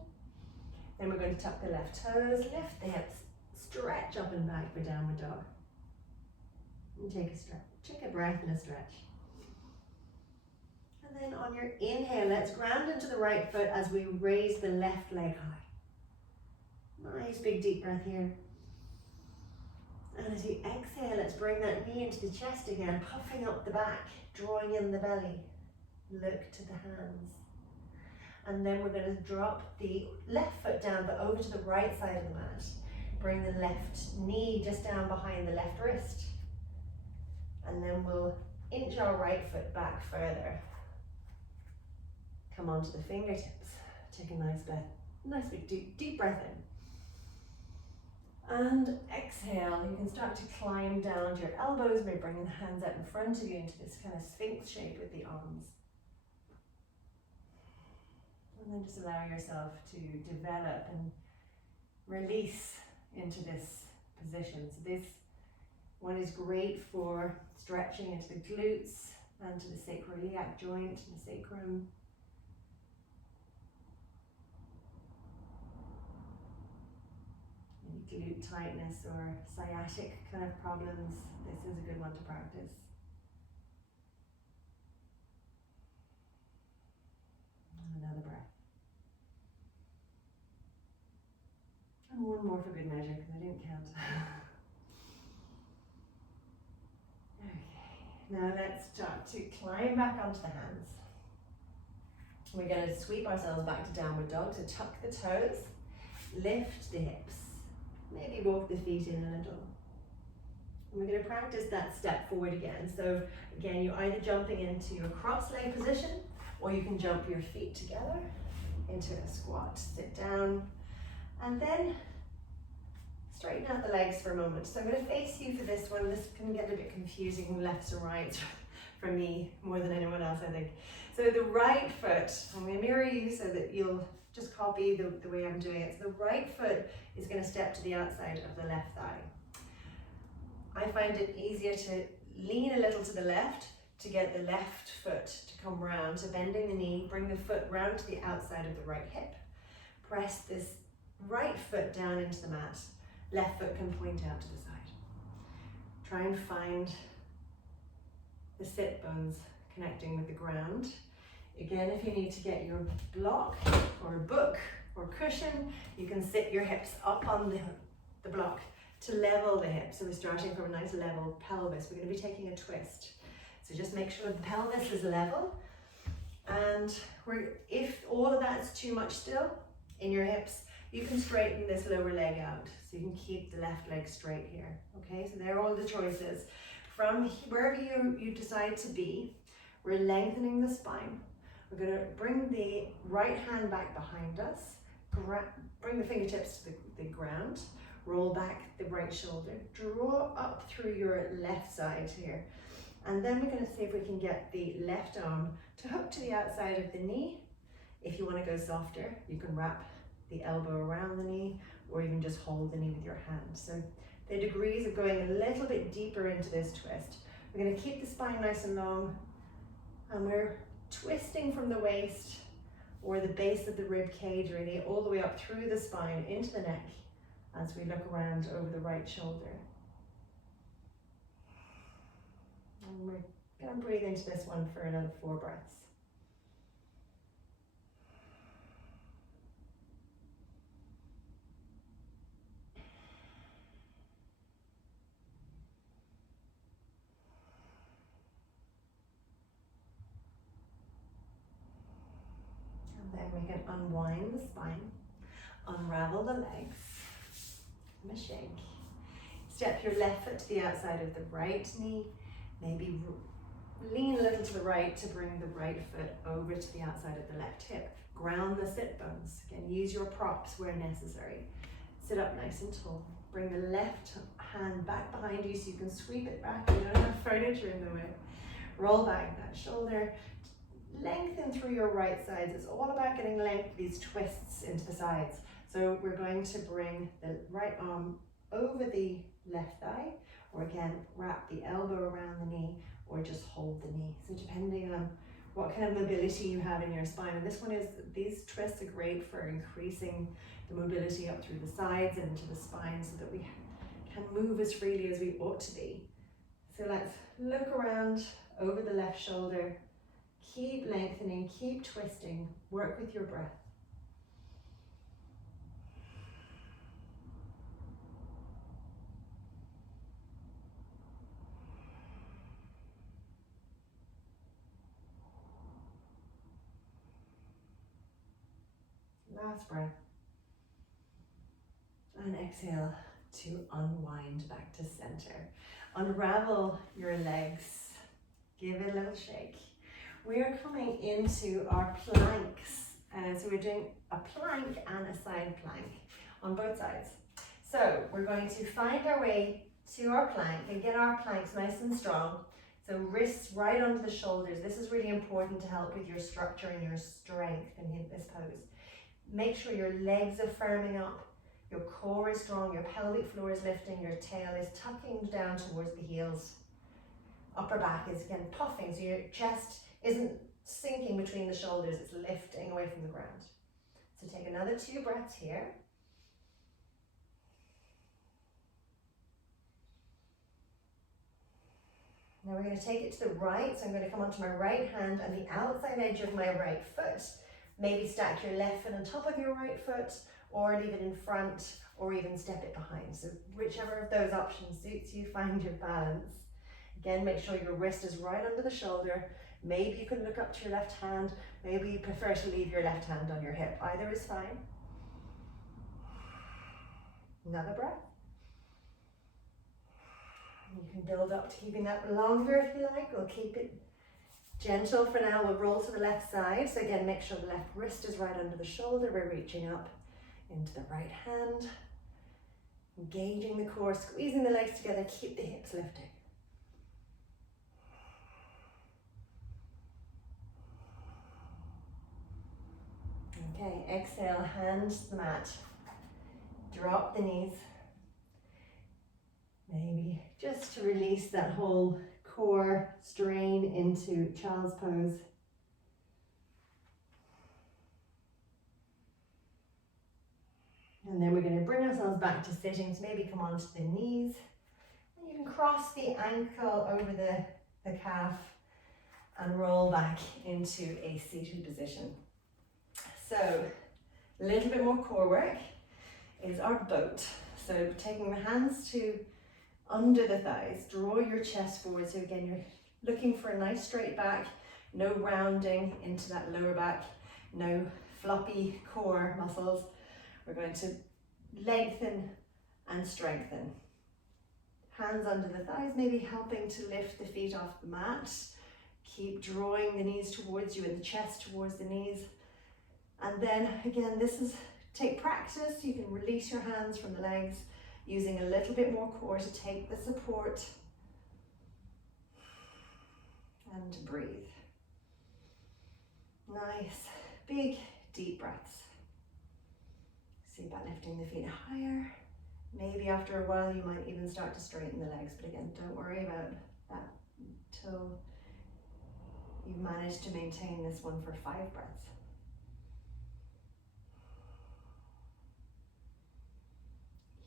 Then we're going to tuck the left toes, lift the hips, stretch up and back for downward dog. And take a stretch, take a breath and a stretch. And then on your inhale, let's ground into the right foot as we raise the left leg high. Nice big deep breath here. And as you exhale, let's bring that knee into the chest again, puffing up the back, drawing in the belly. Look to the hands. And then we're going to drop the left foot down, but over to the right side of the mat. Bring the left knee just down behind the left wrist. And then we'll inch our right foot back further. Come onto the fingertips. Take a nice big deep breath in. And exhale, you can start to climb down to your elbows, maybe bringing the hands out in front of you into this kind of sphinx shape with the arms. And then just allow yourself to develop and release into this position. So this one is great for stretching into the glutes and to the sacroiliac joint and the sacrum. Glute tightness or sciatic kind of problems, this is a good one to practice. And another breath. And one more for good measure because I didn't count. Okay, now let's start to climb back onto the hands. We're going to sweep ourselves back to downward dog, so tuck the toes, lift the hips. Maybe walk the feet in a little. And we're going to practice that step forward again. So again, you're either jumping into your cross leg position or you can jump your feet together into a squat. Sit down and then straighten out the legs for a moment. So I'm going to face you for this one. This can get a bit confusing left to right for me more than anyone else, I think. So the right foot, I'm going to mirror you so that you'll just copy the way I'm doing it. So the right foot is going to step to the outside of the left thigh. I find it easier to lean a little to the left to get the left foot to come round. So bending the knee, bring the foot round to the outside of the right hip. Press this right foot down into the mat. Left foot can point out to the side. Try and find the sit bones connecting with the ground. Again, if you need to get your block or book or cushion, you can sit your hips up on the the block to level the hips. So we're starting from a nice level pelvis. We're going to be taking a twist. So just make sure the pelvis is level. And if all of that's too much still in your hips, you can straighten this lower leg out. So you can keep the left leg straight here. Okay, so there are all the choices. From wherever you decide to be, we're lengthening the spine. We're going to bring the right hand back behind us, bring the fingertips to the ground, roll back the right shoulder, draw up through your left side here. And then we're going to see if we can get the left arm to hook to the outside of the knee. If you want to go softer, you can wrap the elbow around the knee, or even just hold the knee with your hand. So the degrees of going a little bit deeper into this twist. We're going to keep the spine nice and long, and we're twisting from the waist or the base of the rib cage really all the way up through the spine into the neck as we look around over the right shoulder. And we're going to breathe into this one for another 4 breaths. Then we can unwind the spine, unravel the legs, and a shake. Step your left foot to the outside of the right knee, maybe lean a little to the right to bring the right foot over to the outside of the left hip. Ground the sit bones. Again, use your props where necessary. Sit up nice and tall. Bring the left hand back behind you so you can sweep it back. You don't have furniture in the way. Roll back that shoulder. Lengthen through your right sides. It's all about getting length, these twists into the sides. So we're going to bring the right arm over the left thigh, or again, wrap the elbow around the knee, or just hold the knee. So depending on what kind of mobility you have in your spine. And these twists are great for increasing the mobility up through the sides and into the spine so that we can move as freely as we ought to be. So let's look around over the left shoulder. Keep lengthening, keep twisting, work with your breath. Last breath. And exhale to unwind back to center. Unravel your legs. Give it a little shake. We are coming into our planks. So we're doing a plank and a side plank on both sides. So we're going to find our way to our plank and get our planks nice and strong. So wrists right under the shoulders. This is really important to help with your structure and your strength in this pose. Make sure your legs are firming up, your core is strong, your pelvic floor is lifting, your tail is tucking down towards the heels. Upper back is again puffing, so your chest isn't sinking between the shoulders, it's lifting away from the ground. So take another 2 breaths here. Now we're going to take it to the right, so I'm going to come onto my right hand and the outside edge of my right foot. Maybe stack your left foot on top of your right foot, or leave it in front, or even step it behind. So whichever of those options suits you, find your balance. Again, make sure your wrist is right under the shoulder. Maybe you can look up to your left hand. Maybe you prefer to leave your left hand on your hip. Either is fine. Another breath. You can build up to keeping that longer if you like. We'll keep it gentle for now. We'll roll to the left side. So again, make sure the left wrist is right under the shoulder. We're reaching up into the right hand. Engaging the core, squeezing the legs together. Keep the hips lifting. Okay, exhale, hands to the mat. Drop the knees. Maybe just to release that whole core strain into child's pose. And then we're going to bring ourselves back to sitting. So maybe come onto the knees. And you can cross the ankle over the calf and roll back into a seated position. So a little bit more core work is our boat. So taking the hands to under the thighs, draw your chest forward. So again, you're looking for a nice straight back, no rounding into that lower back, no floppy core muscles. We're going to lengthen and strengthen. Hands under the thighs, maybe helping to lift the feet off the mat. Keep drawing the knees towards you and the chest towards the knees. And then again, take practice. You can release your hands from the legs, using a little bit more core to take the support. And breathe. Nice, big, deep breaths. See about lifting the feet higher. Maybe after a while you might even start to straighten the legs, but again, don't worry about that until you've managed to maintain this one for 5 breaths.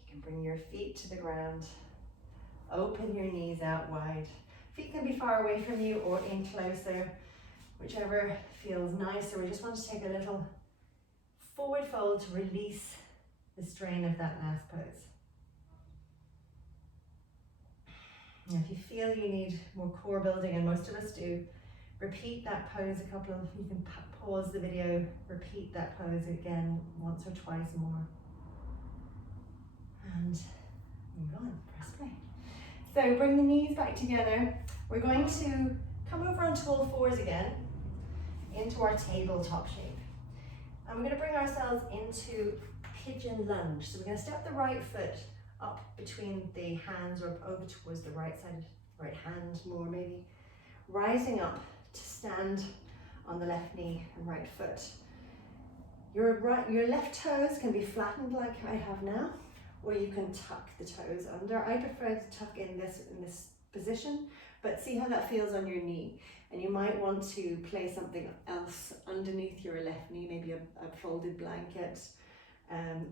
You can bring your feet to the ground. Open your knees out wide. Feet can be far away from you or in closer, whichever feels nicer. We just want to take a little forward fold to release the strain of that last pose. Now, if you feel you need more core building, and most of us do, repeat that pose you can pause the video, repeat that pose again once or twice more. And move on, press play. So bring the knees back together. We're going to come over onto all fours again, into our tabletop shape. And we're going to bring ourselves into pigeon lunge. So we're going to step the right foot up between the hands or over towards the right side, right hand more maybe. Rising up to stand on the left knee and right foot. Your left toes can be flattened like I have now, or you can tuck the toes under. I prefer to tuck in this position, but see how that feels on your knee. And you might want to place something else underneath your left knee, maybe a folded blanket,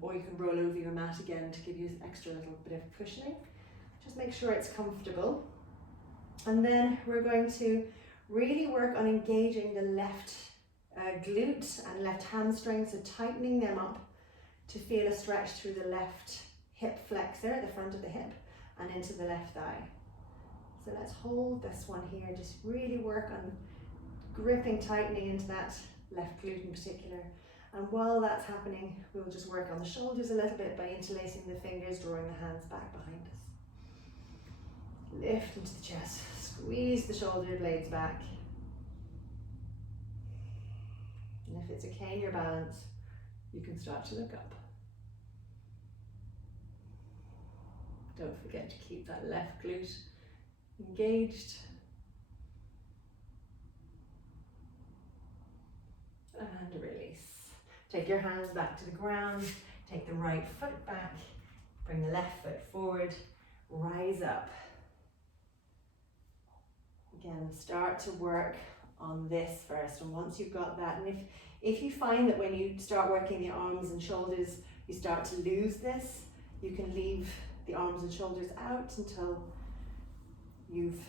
or you can roll over your mat again to give you an extra little bit of cushioning. Just make sure it's comfortable. And then we're going to really work on engaging the left glute and left hamstring, so tightening them up to feel a stretch through the left hip flexor, the front of the hip, and into the left thigh. So let's hold this one here, just really work on gripping, tightening into that left glute in particular. And while that's happening, we'll just work on the shoulders a little bit by interlacing the fingers, drawing the hands back behind us. Lift into the chest, squeeze the shoulder blades back. And if it's okay in your balance, you can start to look up. Don't forget to keep that left glute engaged. And release. Take your hands back to the ground, take the right foot back, bring the left foot forward, rise up. Again, start to work on this first, and once you've got that, and if you find that when you start working the arms and shoulders, you start to lose this, you can leave the arms and shoulders out until you've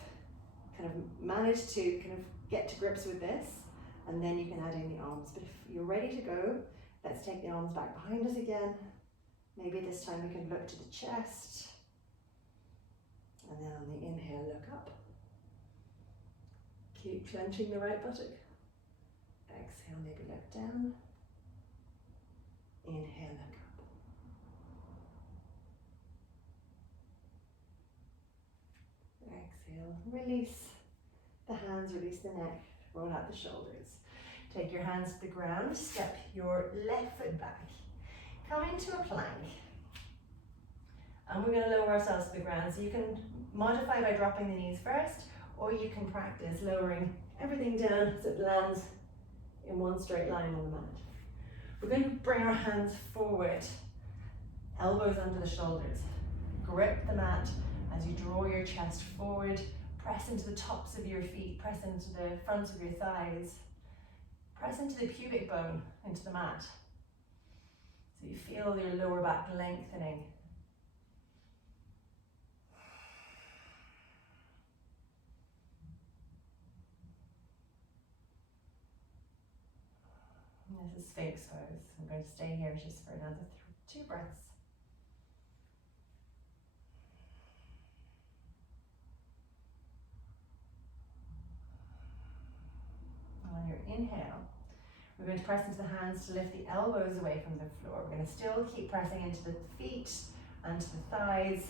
kind of managed to kind of get to grips with this, and then you can add in the arms. But if you're ready to go, let's take the arms back behind us again. Maybe this time we can look to the chest, and then on the inhale, look up. Keep clenching the right buttock. Exhale, maybe look down. Inhale, look up. Exhale, release the hands, release the neck, roll out the shoulders. Take your hands to the ground, step your left foot back. Come into a plank. And we're going to lower ourselves to the ground. So you can modify by dropping the knees first, or you can practice lowering everything down so it lands in one straight line on the mat. We're going to bring our hands forward, elbows under the shoulders. Grip the mat as you draw your chest forward, press into the tops of your feet, press into the fronts of your thighs, press into the pubic bone, into the mat. So you feel your lower back lengthening. This is Sphinx pose. I'm going to stay here just for another 2 breaths. We're going to press into the hands to lift the elbows away from the floor. We're going to still keep pressing into the feet and to the thighs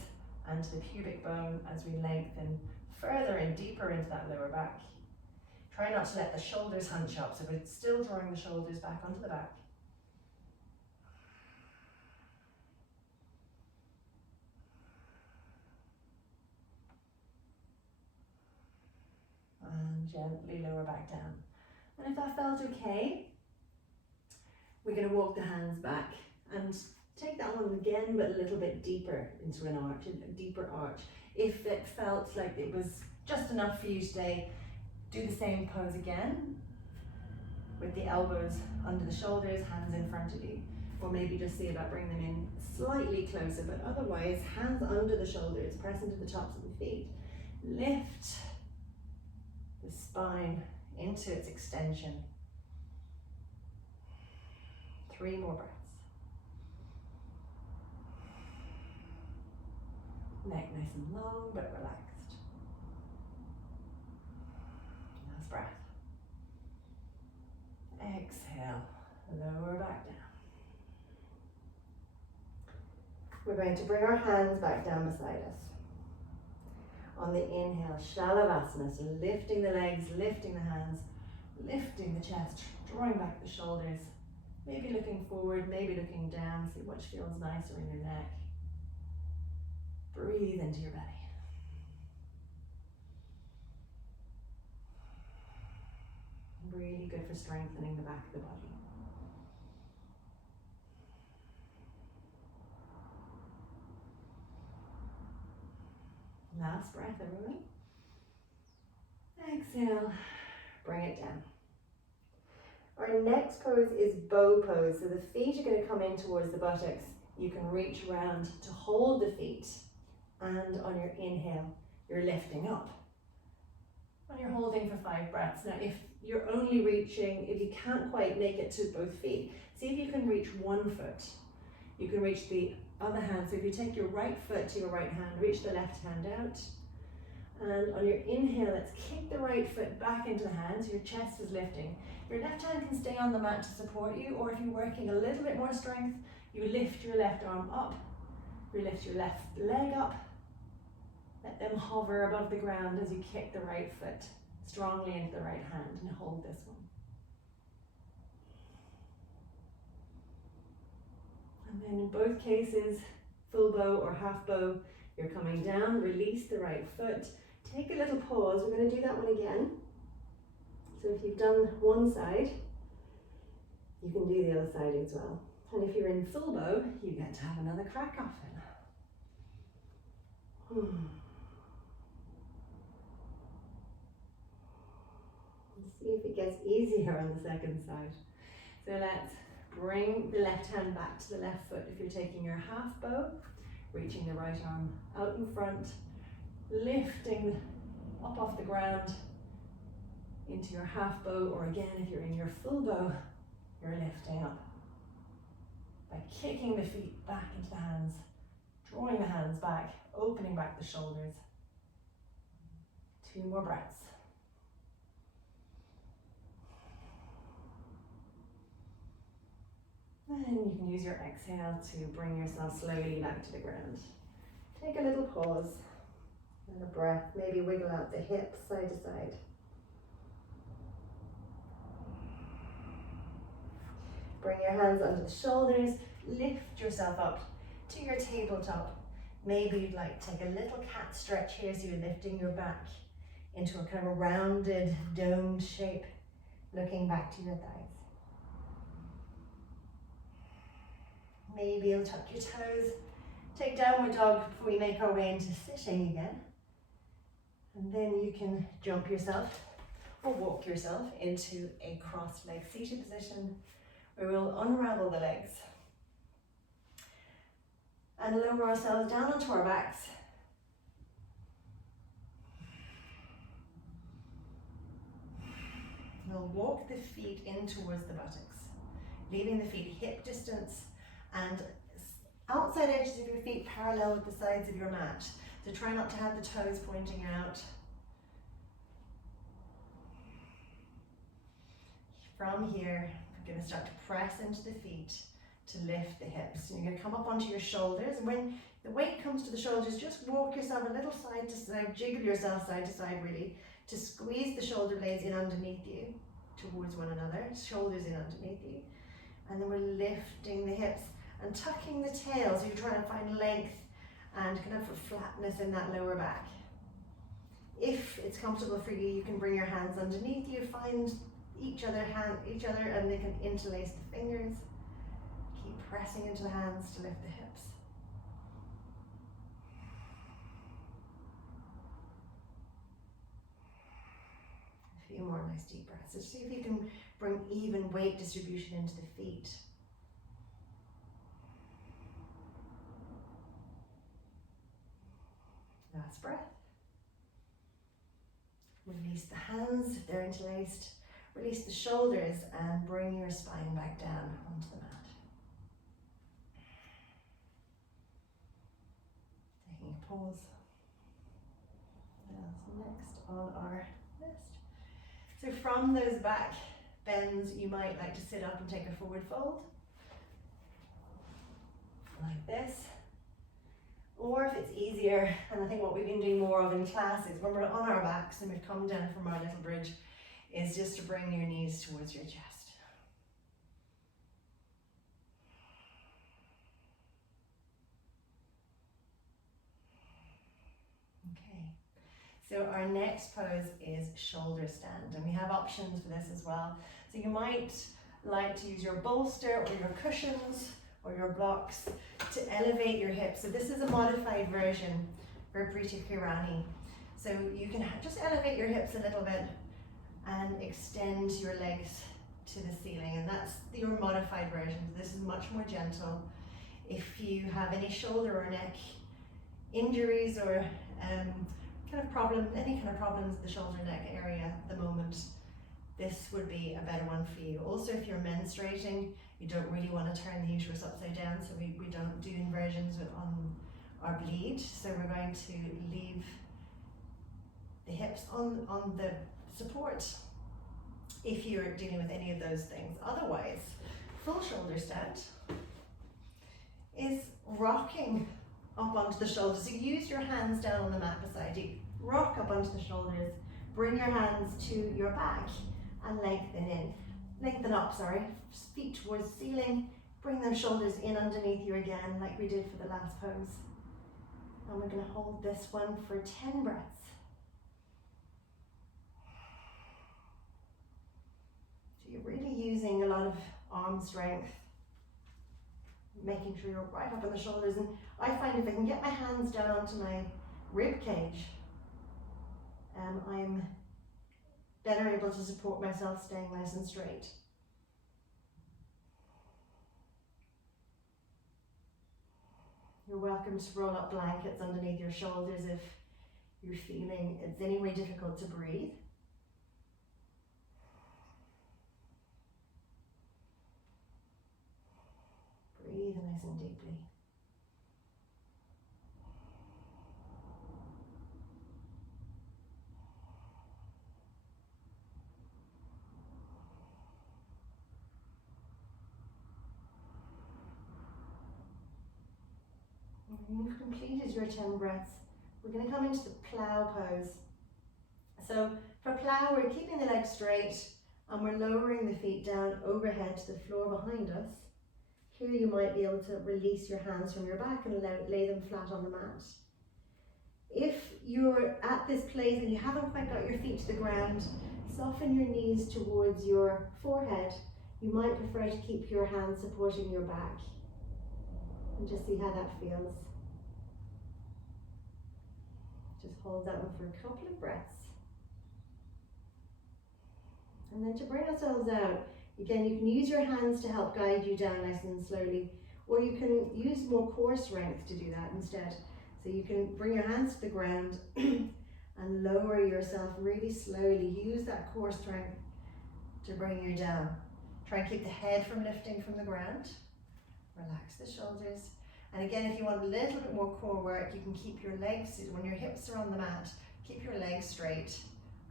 and to the pubic bone as we lengthen further and deeper into that lower back. Try not to let the shoulders hunch up, so we're still drawing the shoulders back onto the back. And gently lower back down. And if that felt okay, we're going to walk the hands back and take that one again, but a little bit deeper into an arch, a deeper arch. If it felt like it was just enough for you today, do the same pose again with the elbows under the shoulders, hands in front of you. Or maybe just see about bringing them in slightly closer, but otherwise hands under the shoulders, press into the tops of the feet. Lift the spine into its extension. 3 more breaths. Neck nice and long but relaxed. Last breath. Exhale, lower back down. We're going to bring our hands back down beside us. On the inhale, Shalavasana, so lifting the legs, lifting the hands, lifting the chest, drawing back the shoulders, maybe looking forward, maybe looking down, see what feels nicer in your neck. Breathe into your belly. Really good for strengthening the back of the body. Last breath, everyone. Exhale, bring it down. Our next pose is bow pose. So the feet are going to come in towards the buttocks. You can reach around to hold the feet. And on your inhale, you're lifting up. And you're holding for 5 breaths. Now, if you're only reaching, if you can't quite make it to both feet, see if you can reach one foot. You can reach the other hand. So if you take your right foot to your right hand, reach the left hand out. And on your inhale, let's kick the right foot back into the hand so your chest is lifting. Your left hand can stay on the mat to support you, or if you're working a little bit more strength, you lift your left arm up, you lift your left leg up, let them hover above the ground as you kick the right foot strongly into the right hand, and hold this one. And then in both cases, full bow or half bow, you're coming down, release the right foot, take a little pause. We're going to do that one again. So if you've done one side, you can do the other side as well. And if you're in full bow, you get to have another crack off it. Let's see if it gets easier on the second side. So let's bring the left hand back to the left foot. If you're taking your half bow, reaching the right arm out in front, lifting up off the ground into your half bow, or again, if you're in your full bow, you're lifting up by kicking the feet back into the hands, drawing the hands back, opening back the shoulders. 2 more breaths. And you can use your exhale to bring yourself slowly back to the ground. Take a little pause and a breath. Maybe wiggle out the hips side to side. Bring your hands under the shoulders. Lift yourself up to your tabletop. Maybe you'd like to take a little cat stretch here, so you're lifting your back into a kind of a rounded, domed shape, looking back to your thighs. Maybe you'll tuck your toes, take downward dog before we make our way into sitting again. And then you can jump yourself or walk yourself into a crossed leg seated position where we'll unravel the legs and lower ourselves down onto our backs. We'll walk the feet in towards the buttocks, leaving the feet hip distance and outside edges of your feet parallel with the sides of your mat. So try not to have the toes pointing out. From here, You're going to start to press into the feet to lift the hips. And you're going to come up onto your shoulders, and when the weight comes to the shoulders, just walk yourself a little side to side, jiggle yourself side to side really, to squeeze the shoulder blades in underneath you towards one another, shoulders in underneath you. And then we're lifting the hips and tucking the tail, so you're trying to find length and kind of flatness in that lower back. If it's comfortable for you, you can bring your hands underneath you, find each other, and they can interlace the fingers. Keep pressing into the hands to lift the hips. A few more nice deep breaths. So see if you can bring even weight distribution into the feet. Last breath. Release the hands if they're interlaced. Release the shoulders and bring your spine back down onto the mat. Taking a pause. That's next on our list. So from those back bends, you might like to sit up and take a forward fold. Like this. Or if it's easier, and I think what we've been doing more of in class is when we're on our backs and we've come down from our little bridge, is just to bring your knees towards your chest. Okay, so our next pose is shoulder stand, and we have options for this as well. So you might like to use your bolster or your cushions or your blocks to elevate your hips. So this is a modified version for Brita Kirani. So you can just elevate your hips a little bit and extend your legs to the ceiling, and that's your modified version. This is much more gentle. If you have any shoulder or neck injuries or any kind of problems in the shoulder neck area at the moment, this would be a better one for you. Also, if you're menstruating, you don't really want to turn the uterus upside down, so we don't do inversions on our bleed. So we're going to leave the hips on the support if you're dealing with any of those things. Otherwise, full shoulder stand is rocking up onto the shoulders. So use your hands down on the mat beside you, rock up onto the shoulders, bring your hands to your back and lengthen up, feet towards the ceiling, bring those shoulders in underneath you again like we did for the last pose. And we're going to hold this one for 10 breaths. So you're really using a lot of arm strength, making sure you're right up on the shoulders. And I find if I can get my hands down onto my rib cage, I'm better able to support myself staying nice and straight. You're welcome to roll up blankets underneath your shoulders if you're feeling it's any way difficult to breathe. Breathe nice and deeply. When you've completed your 10 breaths, we're going to come into the plow pose. So for plow, we're keeping the legs straight and we're lowering the feet down overhead to the floor behind us. Here you might be able to release your hands from your back and lay them flat on the mat. If you're at this place and you haven't quite got your feet to the ground, soften your knees towards your forehead. You might prefer to keep your hands supporting your back. And just see how that feels. Just hold that one for a couple of breaths. And then to bring ourselves out, again, you can use your hands to help guide you down nice and slowly, or you can use more core strength to do that instead. So you can bring your hands to the ground and lower yourself really slowly. Use that core strength to bring you down. Try and keep the head from lifting from the ground. Relax the shoulders. And again, if you want a little bit more core work, you can keep your legs, when your hips are on the mat, keep your legs straight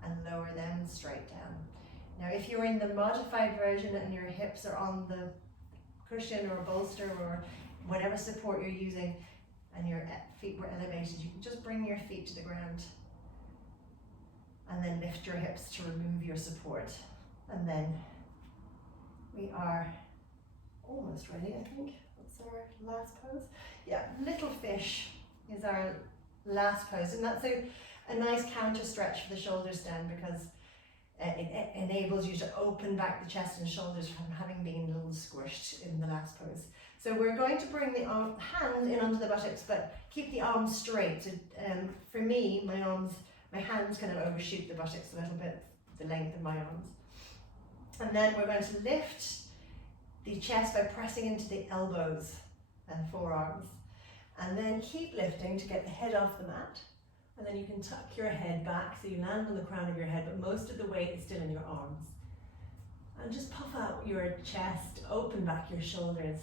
and lower them straight down. Now, if you're in the modified version and your hips are on the cushion or bolster or whatever support you're using and your feet were elevated, you can just bring your feet to the ground and then lift your hips to remove your support. And then we are almost ready, I think. What's our last pose? Yeah, little fish is our last pose, and that's a nice counter stretch for the shoulders down, because it enables you to open back the chest and shoulders from having been a little squished in the last pose. So we're going to bring the hands in onto the buttocks, but keep the arms straight. So, for me, my hands kind of overshoot the buttocks a little bit, the length of my arms. And then we're going to lift the chest by pressing into the elbows and forearms. And then keep lifting to get the head off the mat. And then you can tuck your head back so you land on the crown of your head, but most of the weight is still in your arms. And just puff out your chest, open back your shoulders,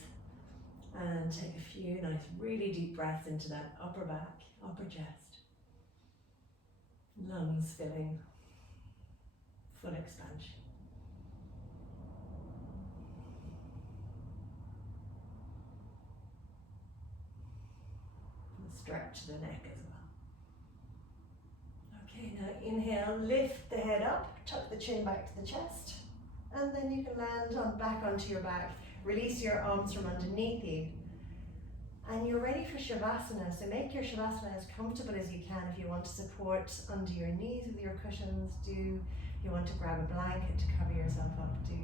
and take a few nice, really deep breaths into that upper back, upper chest. Lungs filling, full expansion. And stretch the neck as well. Okay, now inhale, lift the head up, tuck the chin back to the chest, and then you can land back onto your back. Release your arms from underneath you. And you're ready for Shavasana, so make your Shavasana as comfortable as you can. If you want to support under your knees with your cushions, do. If you want to grab a blanket to cover yourself up, do.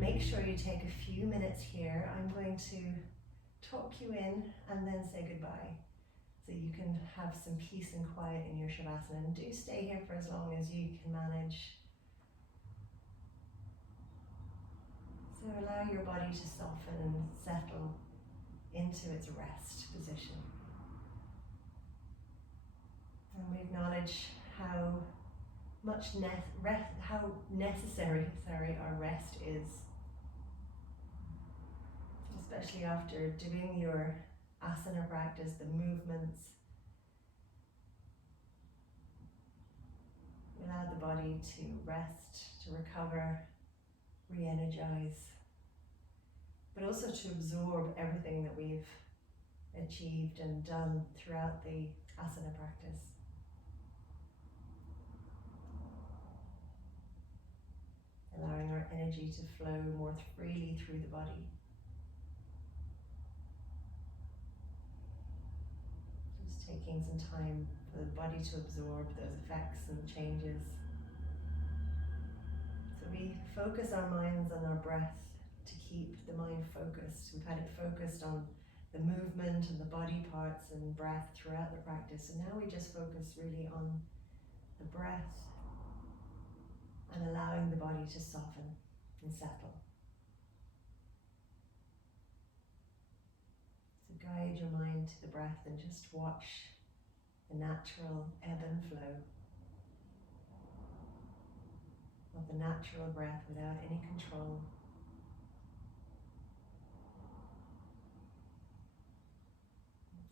Make sure you take a few minutes here. I'm going to talk you in and then say goodbye, so you can have some peace and quiet in your Shavasana. And do stay here for as long as you can manage. So allow your body to soften and settle into its rest position. And we acknowledge how necessary our rest is, especially after doing your asana practice, the movements. Allow the body to rest, to recover, re-energize, but also to absorb everything that we've achieved and done throughout the asana practice. Allowing our energy to flow more freely through the body. Just taking some time for the body to absorb those effects and changes. So we focus our minds on our breath to keep the mind focused. We've had it focused on the movement and the body parts and breath throughout the practice. And now we just focus really on the breath and allowing the body to soften and settle. So guide your mind to the breath and just watch the natural ebb and flow of the natural breath without any control.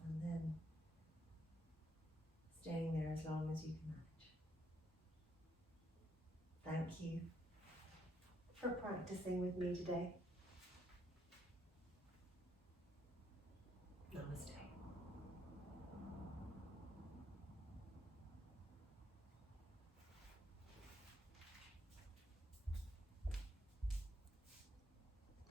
And then staying there as long as you can manage. Thank you for practicing with me today.